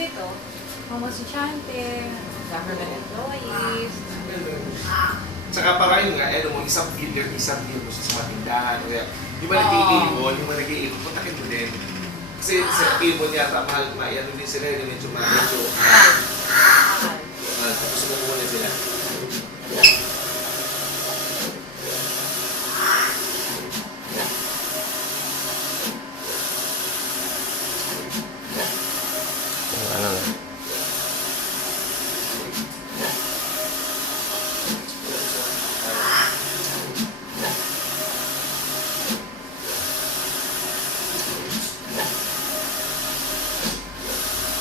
dito, mga estudyante, government employees. Tsaka para yun nga, mo, isang field mo sa matindahan. Yung mga nag-iibon, punta kayo din. Kasi sa ibon yata, mahal, ano din sila, medyo medyo. Tapos sumukuha na sila. Ano na?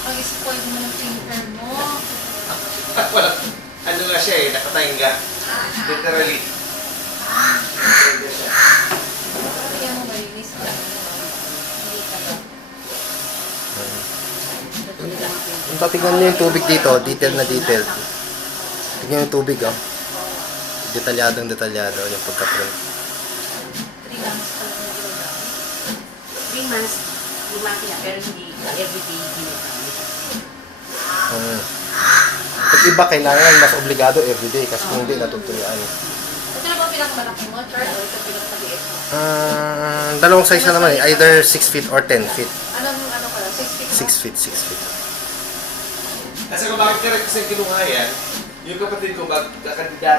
Pag-spoil mo ng printer mo. Wala. Ano nga siya nakatahinga. Literally. Kaya mo malinis ka. Hindi ka ba? Kung tatignan nyo yung tubig dito, detail na detail. Tignan yung tubig, oh. Detalyadong detalyado yung pagka-print. 3 months pa lang nag-program. 3 months, lumaki na, pero hindi everyday ginagamit. Pag iba, kailangan mas obligado everyday kasi kung hindi, natutuyaan. Ito na ba ang pinakamalaki mo, Charles? O ito pinakamaliit mo? Dalawang size na naman eh. Either 6 feet or 10 feet. Anong ano ka lang? 6 feet? 6 feet, 6 feet. Kasi kung bakit ka rin kasi kinuha yan, yung kapatid ko, magkakandidato